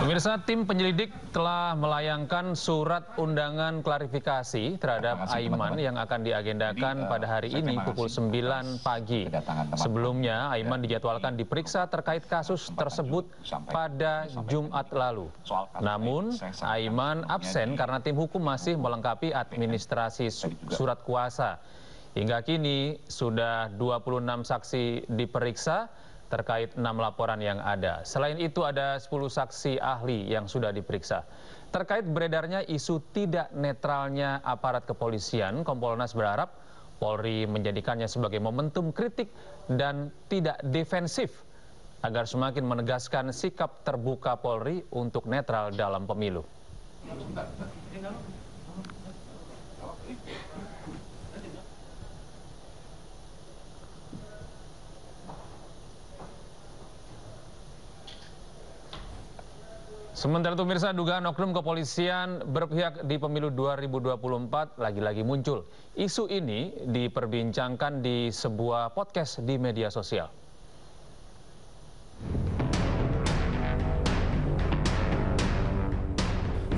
Pemirsa, tim penyelidik telah melayangkan surat undangan klarifikasi terhadap Aiman yang akan diagendakan pada hari ini pukul 9 pagi. Sebelumnya, Aiman dijadwalkan diperiksa terkait kasus tersebut pada Jumat lalu. Namun, Aiman absen karena tim hukum masih melengkapi administrasi surat kuasa. Hingga kini sudah 26 saksi diperiksa terkait 6 laporan yang ada. Selain itu ada 10 saksi ahli yang sudah diperiksa. Terkait beredarnya isu tidak netralnya aparat kepolisian, Kompolnas berharap Polri menjadikannya sebagai momentum kritik dan tidak defensif agar semakin menegaskan sikap terbuka Polri untuk netral dalam pemilu. Sementara itu, pemirsa, dugaan oknum kepolisian berpihak di pemilu 2024 lagi-lagi muncul. Isu ini diperbincangkan di sebuah podcast di media sosial.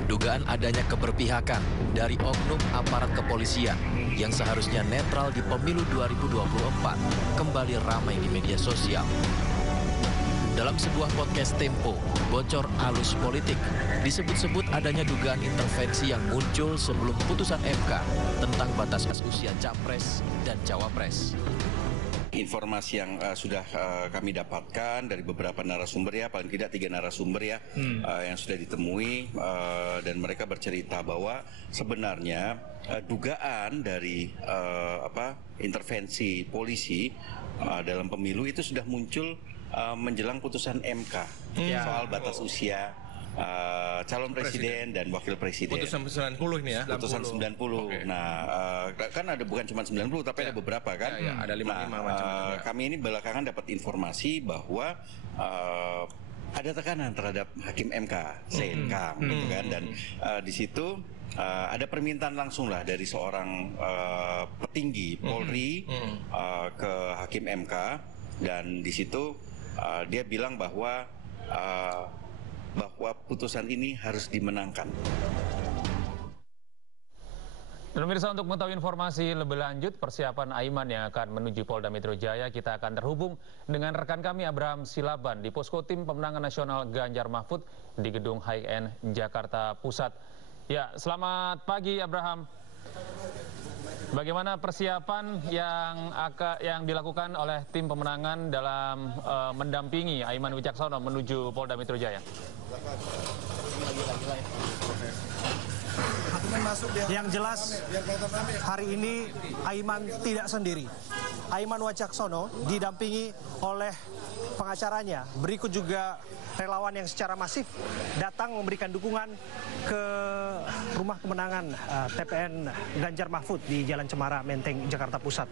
Dugaan adanya keberpihakan dari oknum aparat kepolisian yang seharusnya netral di pemilu 2024 kembali ramai di media sosial. Dalam sebuah podcast Tempo, Bocor Alus Politik, disebut-sebut adanya dugaan intervensi yang muncul sebelum putusan MK tentang batas usia capres dan cawapres. Informasi yang sudah kami dapatkan dari beberapa narasumber, ya paling tidak 3 narasumber ya yang sudah ditemui, dan mereka bercerita bahwa sebenarnya dugaan dari intervensi polisi dalam pemilu itu sudah muncul menjelang putusan MK soal batas usia calon presiden dan wakil presiden. Putusan 90 ini ya? Putusan 90. Okay. Nah, kan ada bukan cuma 90 tapi ada beberapa kan? Ya, ada 55 macam. Kami ini belakangan dapat informasi bahwa ada tekanan terhadap hakim MK, CNK, gitu kan? Dan di situ ada permintaan langsung lah dari seorang petinggi Polri ke hakim MK, dan di situ dia bilang bahwa putusan ini harus dimenangkan. Dan pemirsa, untuk mengetahui informasi lebih lanjut persiapan Aiman yang akan menuju Polda Metro Jaya, kita akan terhubung dengan rekan kami Abraham Silaban di Posko Tim Pemenangan Nasional Ganjar Mahfud di Gedung HIN Jakarta Pusat. Ya, selamat pagi Abraham. Bagaimana persiapan yang dilakukan oleh tim pemenangan dalam mendampingi Aiman Wicaksono menuju Polda Metro Jaya? Yang jelas hari ini Aiman tidak sendiri. Aiman Wicaksono didampingi oleh pengacaranya. Berikut juga relawan yang secara masif datang memberikan dukungan ke rumah pemenangan TPN Ganjar Mahfud di Jalan Cemara, Menteng, Jakarta Pusat.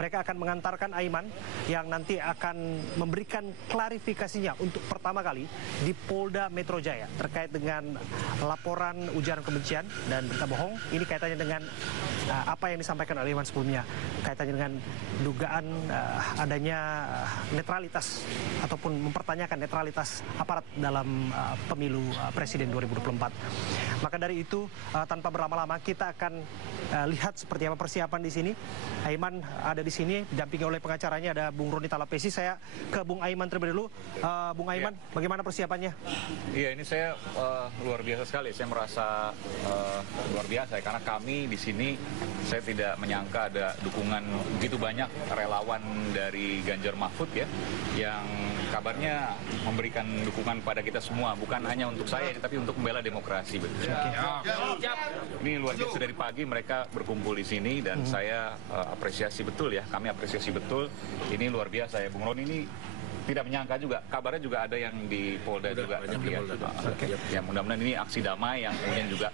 Mereka akan mengantarkan Aiman yang nanti akan memberikan klarifikasinya untuk pertama kali di Polda Metro Jaya terkait dengan laporan ujaran kebencian dan berita bohong. Ini kaitannya dengan apa yang disampaikan oleh Aiman sebelumnya, kaitannya dengan dugaan adanya netralitas ataupun mempertanyakan netralitas aparat dalam pemilu presiden 2024. Maka dari itu tanpa berlama-lama kita akan lihat seperti apa persiapan di sini. Aiman ada di sini didampingi oleh pengacaranya, ada Bung Roni Talapesi. Saya ke Bung Aiman terlebih dahulu. Bung Aiman, bagaimana persiapannya? Iya, ini saya luar biasa sekali. Saya merasa luar biasa karena kami di sini, saya tidak menyangka ada dukungan begitu banyak relawan dari Ganjar Mahfud ya, yang kabarnya memberikan dukungan pada kita semua, bukan hanya untuk saya tapi untuk membela demokrasi. Ini luar biasa, dari pagi mereka berkumpul di sini dan saya apresiasi betul ya, kami apresiasi betul. Ini luar biasa ya, Bung Roni, ini tidak menyangka juga. Kabarnya juga ada yang di Polda juga. Ya mudah-mudahan ini aksi damai yang kemudian juga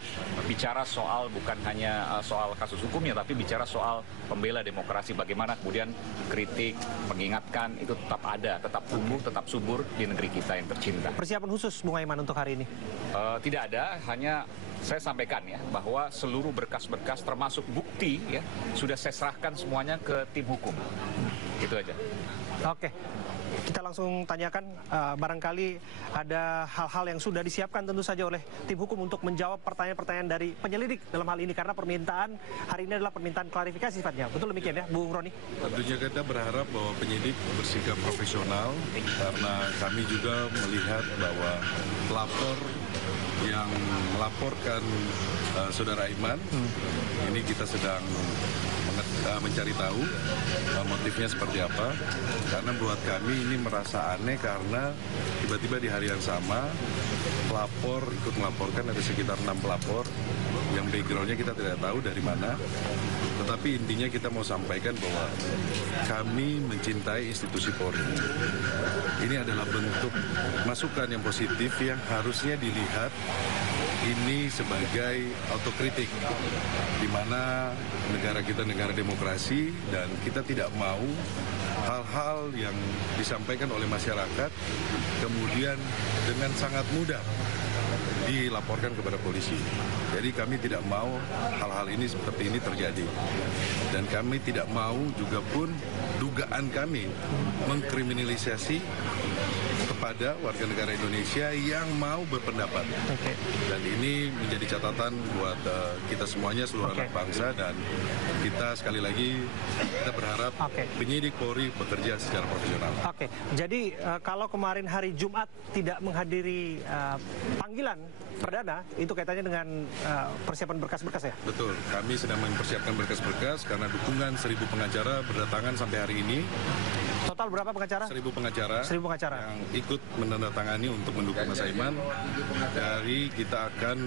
bicara soal bukan hanya soal kasus hukumnya, tapi bicara soal pembela demokrasi. Bagaimana kemudian kritik, mengingatkan itu tetap ada, tetap tumbuh, tetap subur di negeri kita yang tercinta. Persiapan khusus Bung Aiman untuk hari ini? Tidak ada, hanya saya sampaikan ya bahwa seluruh berkas-berkas termasuk bukti ya sudah saya serahkan semuanya ke tim hukum. Itu aja. Oke. Kita langsung tanyakan, barangkali ada hal-hal yang sudah disiapkan tentu saja oleh tim hukum untuk menjawab pertanyaan-pertanyaan dari penyelidik dalam hal ini, karena permintaan hari ini adalah permintaan klarifikasi sifatnya. Betul demikian ya, Bung Roni? Tentunya kita berharap bahwa penyidik bersikap profesional, karena kami juga melihat bahwa pelapor yang melaporkan saudara Aiman, ini kita sedang mencari tahu motifnya seperti apa, karena buat kami ini merasa aneh karena tiba-tiba di hari yang sama pelapor ikut melaporkan, ada sekitar 6 pelapor yang backgroundnya kita tidak tahu dari mana, tetapi intinya kita mau sampaikan bahwa kami mencintai institusi Polri. Ini adalah bentuk masukan yang positif yang harusnya dilihat ini sebagai autokritik, di mana negara kita negara demokrasi dan kita tidak mau hal-hal yang disampaikan oleh masyarakat kemudian dengan sangat mudah dilaporkan kepada polisi. Jadi kami tidak mau hal-hal ini seperti ini terjadi. Dan kami tidak mau juga pun dugaan kami mengkriminalisasi kepada warga negara Indonesia yang mau berpendapat. Dan ini menjadi catatan buat kita semuanya, seluruh anak bangsa, dan kita sekali lagi kita berharap penyidik Polri bekerja secara profesional. Jadi kalau kemarin hari Jumat tidak menghadiri panggilan perdana, itu kaitannya dengan persiapan berkas-berkas ya? Betul, kami sedang mempersiapkan berkas-berkas karena dukungan 1.000 pengacara berdatangan sampai hari ini. Total berapa pengacara? 1.000 pengacara. 1.000 pengacara yang ikut menandatangani untuk mendukung Mas Aiman. Dari kita akan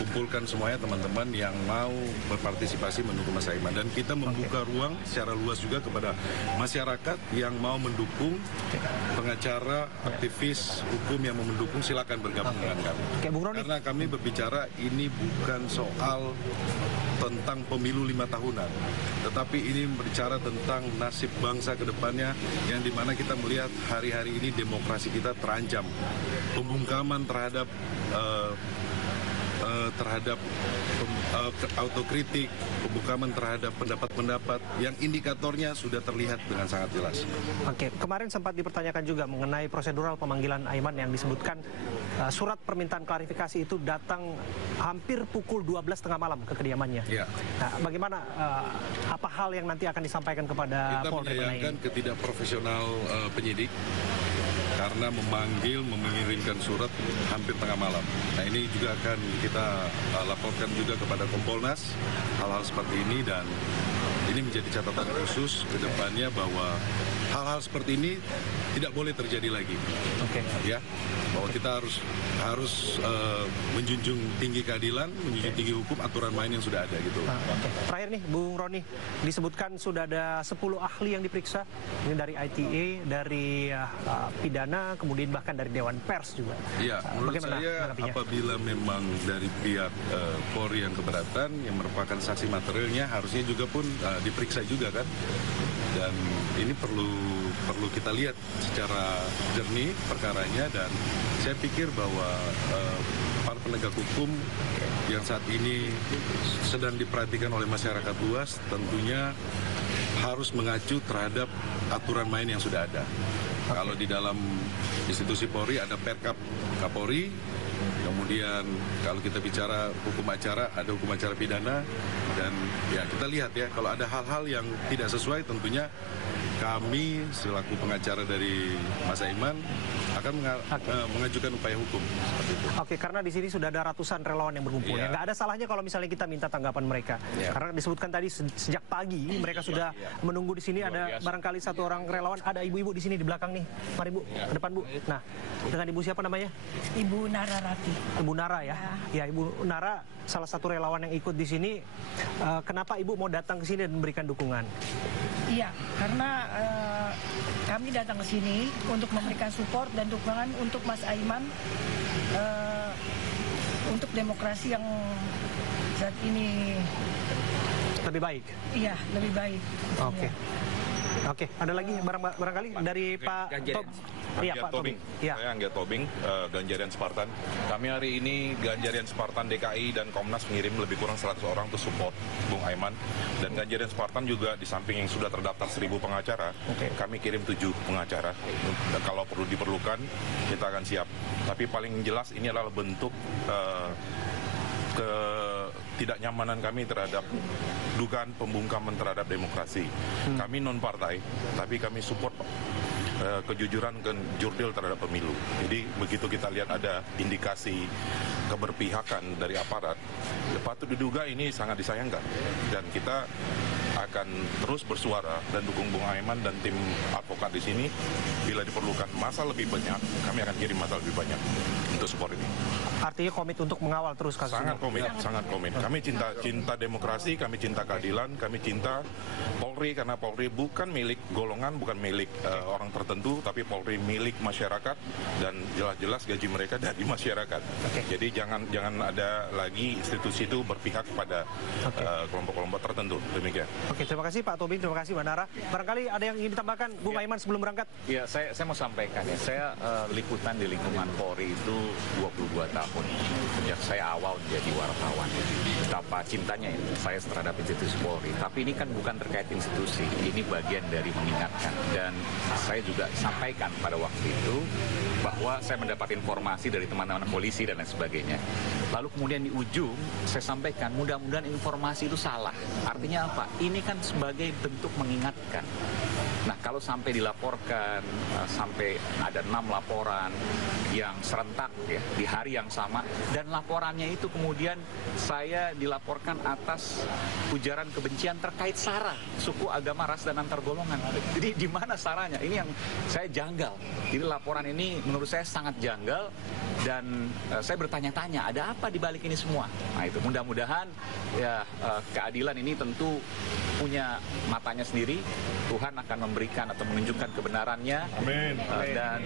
kumpulkan semuanya teman-teman yang mau berpartisipasi mendukung Mas Aiman, dan kita membuka ruang secara luas juga kepada masyarakat yang mau mendukung pengacara, aktivis hukum yang mau mendukung, silakan bergabung dengan kami. Karena kami berbicara ini bukan soal tentang pemilu 5 tahunan, tetapi ini berbicara tentang nasib bangsa ke depannya, yang dimana kita melihat hari-hari ini demokrasi kita terancam. Pembungkaman terhadap autokritik, pembungkaman terhadap pendapat-pendapat yang indikatornya sudah terlihat dengan sangat jelas. Kemarin sempat dipertanyakan juga mengenai prosedural pemanggilan Aiman yang disebutkan surat permintaan klarifikasi itu datang hampir pukul 12:30 malam ke kediamannya. Nah, bagaimana, apa hal yang nanti akan disampaikan kepada Polri? Kita menyayangkan ketidakprofesional penyidik karena mengirimkan surat hampir tengah malam. Nah, ini juga akan kita laporkan juga kepada Kompolnas hal-hal seperti ini, dan ini menjadi catatan khusus ke depannya bahwa hal-hal seperti ini tidak boleh terjadi lagi. Ya, bahwa kita harus menjunjung tinggi keadilan, menjunjung tinggi hukum, aturan main yang sudah ada gitu. Terakhir nih, Bung Roni, disebutkan sudah ada 10 ahli yang diperiksa, ini dari ITE, dari pidana, kemudian bahkan dari Dewan Pers juga. Iya, menurut saya apabila memang dari pihak Polri yang keberatan, yang merupakan saksi materialnya, harusnya juga pun diperiksa juga kan. Dan ini perlu kita lihat secara jernih perkaranya, dan saya pikir bahwa para penegak hukum yang saat ini sedang diperhatikan oleh masyarakat luas tentunya harus mengacu terhadap aturan main yang sudah ada. Kalau di dalam institusi Polri ada Perkap Kapolri, kemudian kalau kita bicara hukum acara, ada hukum acara pidana, dan ya kita lihat ya, kalau ada hal-hal yang tidak sesuai tentunya kami selaku pengacara dari Mas Aiman akan mengajukan upaya hukum seperti itu. Karena di sini sudah ada ratusan relawan yang berkumpul. Nggak ada salahnya kalau misalnya kita minta tanggapan mereka. Karena disebutkan tadi sejak pagi mereka sudah menunggu di sini. Ada barangkali satu orang relawan, ada ibu-ibu di sini di belakang nih. Mari Bu, ke depan Bu. Nah, dengan ibu siapa namanya? Ibu Nara Rati. Ibu Nara ya. Ya, Ibu Nara salah satu relawan yang ikut di sini. Kenapa Ibu mau datang ke sini dan memberikan dukungan? Iya, karena kami datang ke sini untuk memberikan support dan dukungan untuk Mas Aiman untuk demokrasi yang saat ini Lebih baik. iya lebih baik. Oke. Oke, ada lagi barangkali dari Pak Iya, Pak Tobing. Iya. Saya Angga Tobing, Ganjarian Spartan. Kami hari ini Ganjarian Spartan DKI dan Komnas mengirim lebih kurang 100 orang untuk support Bung Aiman. Dan Ganjarian Spartan juga di samping yang sudah terdaftar 1000 pengacara, kami kirim 7 pengacara. Dan kalau perlu diperlukan, kita akan siap. Tapi paling jelas ini adalah bentuk ketidaknyamanan kami terhadap dugaan pembungkaman terhadap demokrasi. Kami non partai, tapi kami support kejujuran dan jurdil terhadap pemilu. Jadi begitu kita lihat ada indikasi keberpihakan dari aparat, patut diduga ini sangat disayangkan. Dan kita akan terus bersuara dan dukung Bung Aiman dan tim advokat di sini. Bila diperlukan masa lebih banyak, kami akan kirim masa lebih banyak untuk support ini. Artinya komit untuk mengawal terus kasus Sangat ini. komit, sangat komit. Kami cinta demokrasi, kami cinta keadilan, kami cinta Polri karena Polri bukan milik golongan, bukan milik orang tertentu, tapi Polri milik masyarakat dan jelas-jelas gaji mereka dari masyarakat. Jadi jangan ada lagi institusi itu berpihak kepada kelompok-kelompok tertentu. Demikian. Oke, terima kasih Pak Tobing, terima kasih Mbak Nara. Barangkali ada yang ingin ditambahkan, Bung Aiman sebelum berangkat? Ya, saya mau sampaikan ya, saya liputan di lingkungan Polri itu 22 tahun. Sejak saya awal menjadi wartawan. Betapa cintanya saya terhadap institusi Polri. Tapi ini kan bukan terkait institusi, ini bagian dari mengingatkan. Dan saya juga sampaikan pada waktu itu bahwa saya mendapat informasi dari teman-teman polisi dan lain sebagainya. Lalu kemudian di ujung saya sampaikan mudah-mudahan informasi itu salah. Artinya apa? Ini kan sebagai bentuk mengingatkan. Nah, kalau sampai dilaporkan, sampai ada 6 laporan yang serentak ya di hari yang sama, dan laporannya itu kemudian saya dilaporkan atas ujaran kebencian terkait SARA, suku, agama, ras, dan antar golongan. Jadi di mana SARA-nya? Ini yang saya janggal. Jadi laporan ini menurut saya sangat janggal dan saya bertanya-tanya ada apa di balik ini semua. Nah, itu mudah-mudahan ya keadilan ini tentu punya matanya sendiri. Tuhan akan memberikan atau menunjukkan kebenarannya. Amin. Dan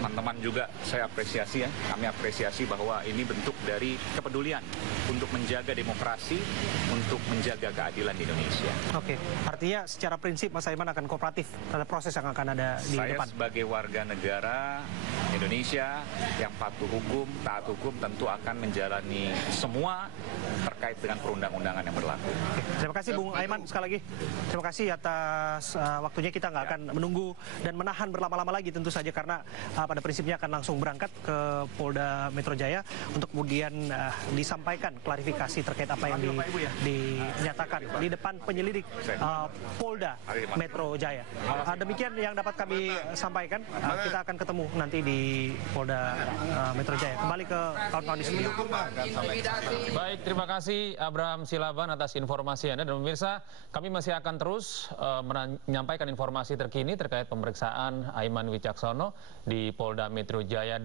teman-teman juga saya apresiasi ya. Kami apresiasi bahwa ini bentuk dari kepedulian untuk menjaga demokrasi, untuk menjaga keadilan di Indonesia. Oke, artinya secara prinsip Mas Aiman akan kooperatif terhadap proses yang akan ada di Saya depan. sebagai warga negara Indonesia yang patuh hukum, taat hukum, tentu akan menjalani semua terkait dengan perundang-undangan yang berlaku. Terima kasih Bung Aiman sekali lagi. Terima kasih atas waktunya. Kita nggak akan menunggu dan menahan berlama-lama lagi tentu saja karena pada prinsipnya akan langsung berangkat ke Polda Metro Jaya untuk kemudian disampaikan klarifikasi terkait apa yang dinyatakan di depan penyelidik Polda Metro Jaya. Demikian yang dapat kami sampaikan. Kita akan ketemu nanti di Polda Metro Jaya. Kembali ke kawan-kawan di studio. Baik, terima kasih Abraham Silaban atas informasi Anda. Dan pemirsa, kami masih akan terus menyampaikan informasi terkini terkait pemeriksaan Aiman Wicaksono di Polda Metro Jaya.